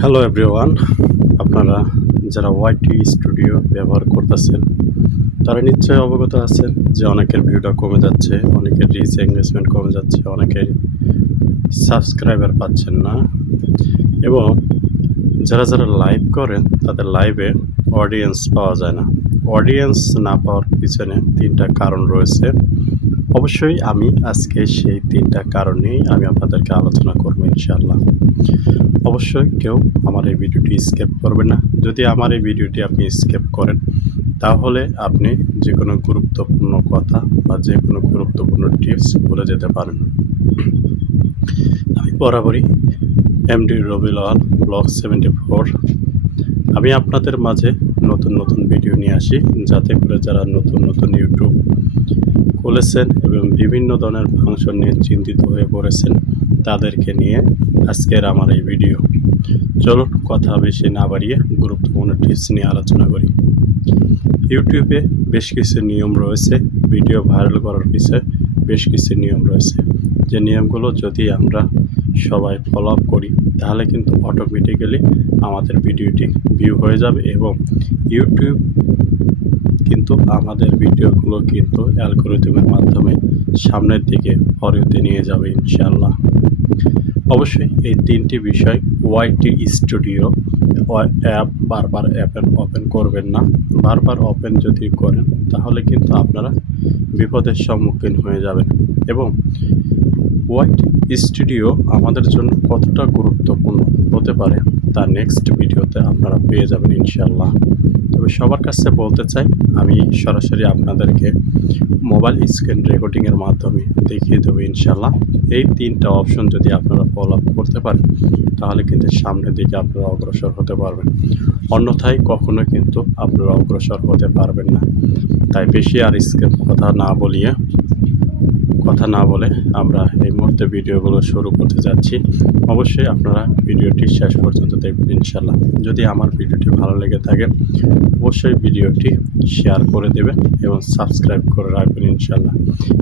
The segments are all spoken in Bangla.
হ্যালো এভরিওয়ান, আপনারা যারা ওয়াইটি স্টুডিও ব্যবহার করতেছেন তারা নিশ্চয়ই অবগত আছেন যে অনেকের ভিউটা কমে যাচ্ছে, অনেকের রিচ এঙ্গেজমেন্ট কমে যাচ্ছে, অনেকের সাবস্ক্রাইবার পাচ্ছেন না এবং যারা লাইভ করেন তাদের লাইভে অডিয়েন্স পাওয়া যায় না। অডিয়েন্স না পাওয়ার পিছনে ৩টা কারণ রয়েছে। অবশ্যই আমি আজকে সেই ৩টা কারণ নিয়েই আমি আপনাদেরকে আলোচনা করব ইনশাআল্লাহ। অবশ্যই কেউ আমার এই ভিডিওটি স্কিপ করবেন না। যদি আমার এই ভিডিওটি আপনি স্কিপ করেন তাহলে আপনি যেকোনো গুরুত্বপূর্ণ কথা বা যেকোনো গুরুত্বপূর্ণ টিপস ভুলে যেতে পারেন। আমি বরাবরই এমডি রবিউল আওয়াল ব্লগ 74 আমি আপনাদের মাঝে নতুন ভিডিও নিয়ে আসি, যাতে করে যারা নতুন ইউটিউব খুলেছেন এবং বিভিন্ন ধরনের ফাংশন নিয়ে চিন্তিত হয়ে পড়েছেন তাদেরকে নিয়ে আজকের আমার এই ভিডিও। চলুন কথা বেশি না বাড়িয়ে গুরুত্বপূর্ণ টিপস নিয়ে আলোচনা করি। ইউটিউবে বেশ কিছু নিয়ম রয়েছে, ভিডিও ভাইরাল করার পিছনে বেশ কিছু নিয়ম রয়েছে, যে নিয়মগুলো যদি আমরা সবাই ফলো আপ করি তাহলে কিন্তু অটোমেটিক্যালি আমাদের ভিডিওটি ভিউ হয়ে যাবে এবং ইউটিউব কিন্তু আমাদের ভিডিওগুলো কিন্তু অ্যালগরিদমের মাধ্যমে সামনের দিকে ফরিতে নিয়ে যাবে ইনশাআল্লাহ। অবশ্যই এই ৩টি বিষয় ওয়াইটি স্টুডিও অ্যাপ বারবার ওপেন করবেন না। বারবার ওপেন যদি করেন তাহলে কিন্তু আপনারা বিপদের সম্মুখীন হয়ে যাবেন এবং ওয়াইটি স্টুডিও আমাদের জন্য কতটা গুরুত্বপূর্ণ হতে পারে তা নেক্সট ভিডিওতে আপনারা পেয়ে যাবেন ইনশাআল্লাহ। তবে সবার কাছে বলতে চাই, আমি সরাসরি আপনাদেরকে মোবাইল স্ক্রিন রেকর্ডিংয়ের মাধ্যমে দেখিয়ে দেবো ইনশাআল্লাহ। এই ৩টা অপশন যদি আপনারা ফলো আপ করতে পারেন তাহলে কিন্তু সামনের দিকে আপনারা অগ্রসর হতে পারবেন, অন্যথায় কখনো কিন্তু আপনারা অগ্রসর হতে পারবেন না। তাই বেশি আর কথা না বলে আমরা এই মুহূর্তে ভিডিওগুলো শুরু করতে যাচ্ছি। অবশ্যই আপনারা ভিডিওটি শেষ পর্যন্ত দেখবেন ইনশাআল্লাহ। যদি আমার ভিডিওটি ভালো লেগে থাকে অবশ্যই ভিডিওটি শেয়ার করে দেবেন এবং সাবস্ক্রাইব করে রাখবেন ইনশাআল্লাহ,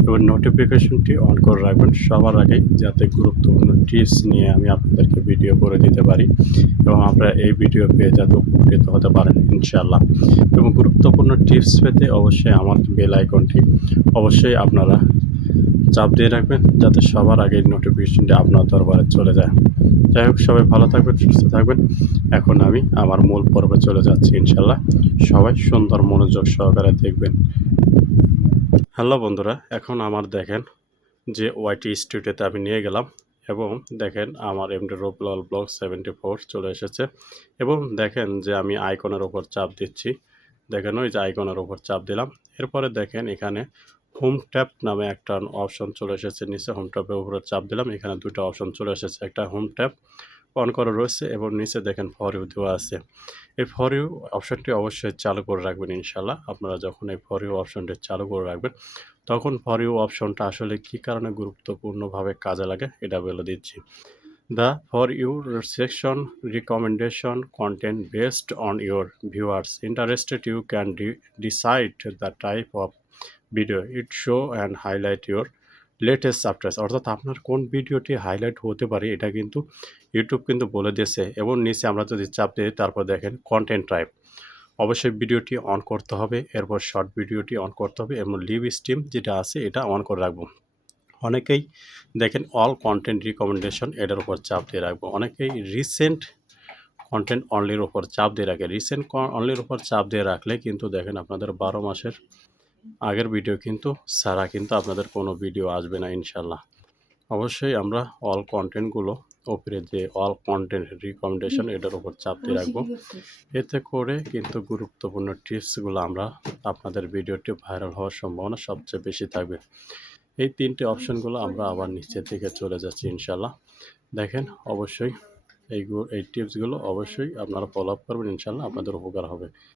এবং নোটিফিকেশনটি অন করে রাখবেন সবার আগে, যাতে গুরুত্বপূর্ণ টিপস নিয়ে আমি আপনাদেরকে ভিডিও করে দিতে পারি এবং আপনারা এই ভিডিও পেয়ে যাতে উপকৃত হতে পারেন ইনশাআল্লাহ। এবং গুরুত্বপূর্ণ টিপস পেতে অবশ্যই আমার বেল আইকনটি অবশ্যই আপনারা চাপ দিয়ে রাখবেন, যাতে সবার আগে নোটিফিকেশনটি আপনার দরবারে চলে যায়। যাই হোক, সবাই ভালো থাকবেন, সুস্থ থাকবেন। এখন আমি আমার মূল পর্বে চলে যাচ্ছি ইনশাআল্লাহ। সবাই সুন্দর মনোযোগ সহকারে দেখবেন। হ্যালো বন্ধুরা, এখন আমার দেখেন যে ওয়াইটি স্টুডিওতে আমি নিয়ে গেলাম এবং দেখেন আমার এমডি রবিউল আওয়াল ব্লগ 74 চলে এসেছে এবং দেখেন যে আমি আইকনের ওপর চাপ দিচ্ছি। দেখেন ওই যে আইকনের ওপর চাপ দিলাম, এরপরে দেখেন এখানে হোম ট্যাব নামে একটা অপশন চলে এসেছে নিচে। হোম ট্যাবের উপরে চাপ দিলাম, এখানে 2টা অপশন চলে এসেছে, একটা হোম ট্যাব অন করা রয়েছে এবং নিচে দেখেন ফর ইউ দেওয়া আছে। এই ফর ইউ অপশনটি অবশ্যই চালু করে রাখবেন ইনশাআল্লাহ। আপনারা যখন এই ফর ইউ অপশনটি চালু করে রাখবেন তখন ফর ইউ অপশনটা আসলে কী কারণে গুরুত্বপূর্ণভাবে কাজে লাগে এটা বলে দিচ্ছি। The For You section recommendation content based on your viewers interested. You can decide the type of video it show and highlight your latest updates, অর্থাৎ আপনার কোন ভিডিওটি হাইলাইট হতে পারে এটা কিন্তু ইউটিউব কিন্তু বলে দিয়েছে। এবং নিচে আমরা যদি চাপ দিই তারপর দেখেন কন্টেন্ট টাইপ, অবশ্যই ভিডিওটি অন করতে হবে, এরপর শর্ট ভিডিওটি অন করতে হবে এবং লিভ স্ট্রিম যেটা আছে এটা অন করে রাখবো। অনেকেই দেখেন অল কন্টেন্ট রিকমেন্ডেশন এটার উপর চাপ দিয়ে রাখবো, অনেকেই রিসেন্ট কন্টেন্ট অনলির উপর চাপ দিয়ে রাখে। রিসেন্ট অনলির উপর চাপ দিয়ে রাখলে কিন্তু দেখেন আপনাদের 12 মাসের আগের ভিডিও কিন্তু ছাড়া কিন্তু আপনাদের কোনো ভিডিও আসবে না ইনশাআল্লাহ। অবশ্যই আমরা অল কন্টেন্টগুলো ওপরে যে অল কন্টেন্ট রিকমেন্ডেশন এটার উপর চাপ দিয়ে রাখবো। এতে করে কিন্তু গুরুত্বপূর্ণ টিপসগুলো আমরা আপনাদের ভিডিওটি ভাইরাল হওয়ার সম্ভাবনা সবচেয়ে বেশি থাকবে। এই 3টে অপশনগুলো আমরা আবার নিচের দিকে চলে যাচ্ছি ইনশাআল্লাহ। দেখেন অবশ্যই এই টিপসগুলো অবশ্যই আপনারা ফলো আপ করবেন ইনশাআল্লাহ, আপনাদের উপকার হবে।